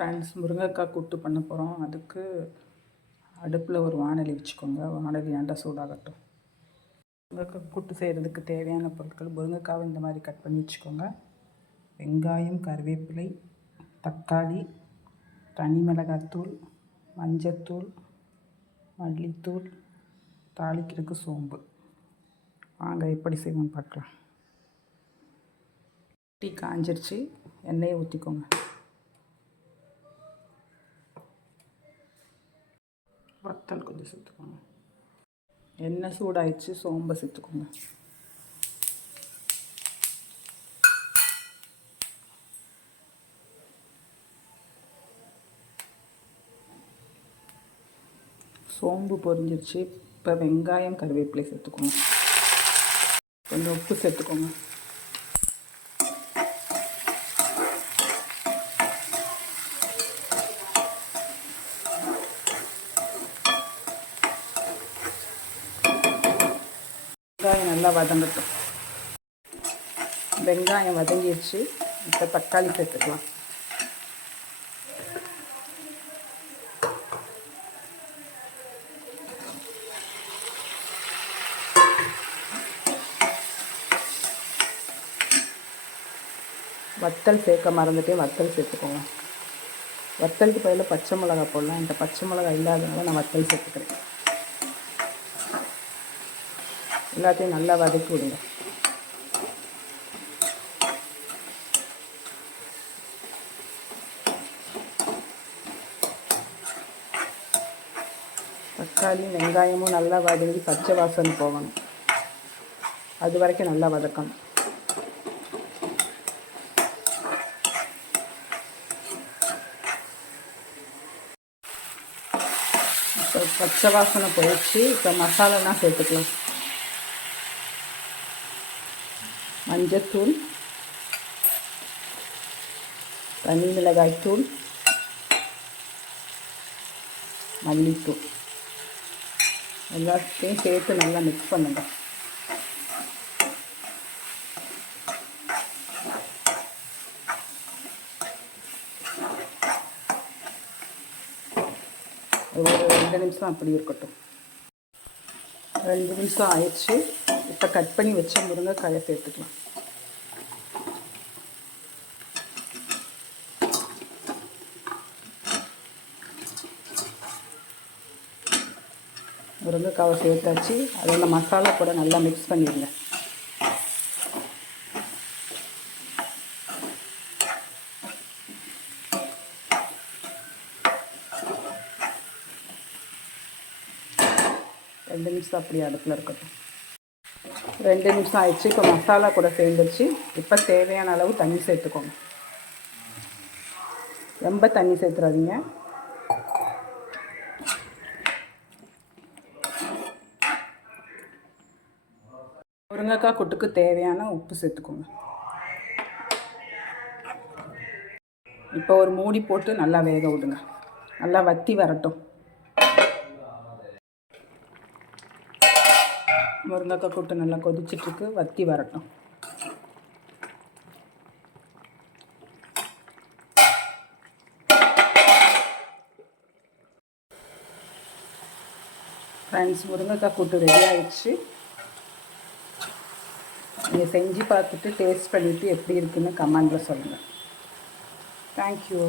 Friends, முருங்கைக்காய் கூட்டு பண்ண போகிறோம். அதுக்கு அடுப்பில் ஒரு வாணலி வச்சுக்கோங்க. வாணலி நல்லா சூடாகட்டும். முருங்கைக்காய் கூட்டு செய்கிறதுக்கு தேவையான பொருட்கள்: முருங்கைக்காவை இந்த மாதிரி கட் பண்ணி வச்சுக்கோங்க. வெங்காயம், கருவேப்பிலை, தக்காளி, தனி மிளகாய்த்தூள், மஞ்சத்தூள், மல்லித்தூள், தாளிக்கிறதுக்கு சோம்பு. வாங்க எப்படி செய்வோம் பார்க்கலாம். டீ காஞ்சிருச்சு, எண்ணெயை ஊற்றிக்கோங்க. வத்தல் கொஞ்சம் சேர்த்துக்கோங்க. எண்ணெய் சூடாயிடுச்சு, சோம்பை சேர்த்துக்கோங்க. சோம்பு பொரிஞ்சிருச்சு. இப்போ வெங்காயம், கருவேப்பிலை சேர்த்துக்கோங்க. கொஞ்சம் உப்பு சேர்த்துக்கோங்க. வெங்காயம் நல்லா வதங்கட்டும். வெங்காயம் வதங்கிடுச்சு. இப்போ தக்காளி சேர்த்துக்கலாம். வத்தல் சேர்க்க மறந்துட்டேன், வத்தல் சேர்த்துக்கோங்க. வத்தலுக்கு பதில் பச்சை மிளகா போடலாம். இந்த பச்சை மிளகா இல்லாதனால நான் வத்தல் சேர்த்துக்கிறேன். எல்லாத்தையும் நல்லா வதக்கி விடுங்க. தக்காளியும் வெங்காயமும் நல்லா வதங்கி பச்சை வாசனை போகணும். அது வரைக்கும் நல்லா வதக்கணும். இப்போ பச்சை வாசனை போயிடுச்சு. இப்போ மசாலாலாம் சேர்த்துக்கலாம். மஞ்சத்தூள், தனி மிளகாய்த்தூள், மல்லித்தூள் எல்லாத்தையும் சேர்த்து நல்லா மிக்ஸ் பண்ணுங்க. ஒரு 2 நிமிஷம் அப்படி இருக்கட்டும். 2 நிமிஷம் ஆயிடுச்சு. இப்போ கட் பண்ணி வச்ச முருங்கைக்காயை சேர்த்துக்கலாம். முருங்கைக்காவை சேர்த்தாச்சு. அதில் மசாலா கூட நல்லா மிக்ஸ் பண்ணிடுங்க. ரெண்டு நிமிஷம் அப்படி அடுப்பில் இருக்கட்டும். 2 நிமிஷம் ஆயிடுச்சு. இப்போ மசாலா கூட சேர்ந்துருச்சு. இப்போ தேவையான அளவு தண்ணி சேர்த்துக்கோங்க. ரொம்ப தண்ணி சேர்த்துறாதீங்க. முருங்கைக்காய் கூட்டுக்கு தேவையான உப்பு சேர்த்துக்கோங்க. இப்போ ஒரு மூடி போட்டு நல்லா வேக விடுங்க. நல்லா வற்றி வரட்டும். முருங்கைக்காய் கூட்டு நல்லா கொதிச்சிட்ருக்கு, வற்றி வரட்டும். ஃப்ரெண்ட்ஸ், முருங்கைக்காய் கூட்டு ரெடி ஆகிடுச்சு. நீங்கள் செஞ்சு பார்த்துட்டு டேஸ்ட் பண்ணிவிட்டு எப்படி இருக்குன்னு கமெண்டில் சொல்லுங்கள். தேங்க்யூ.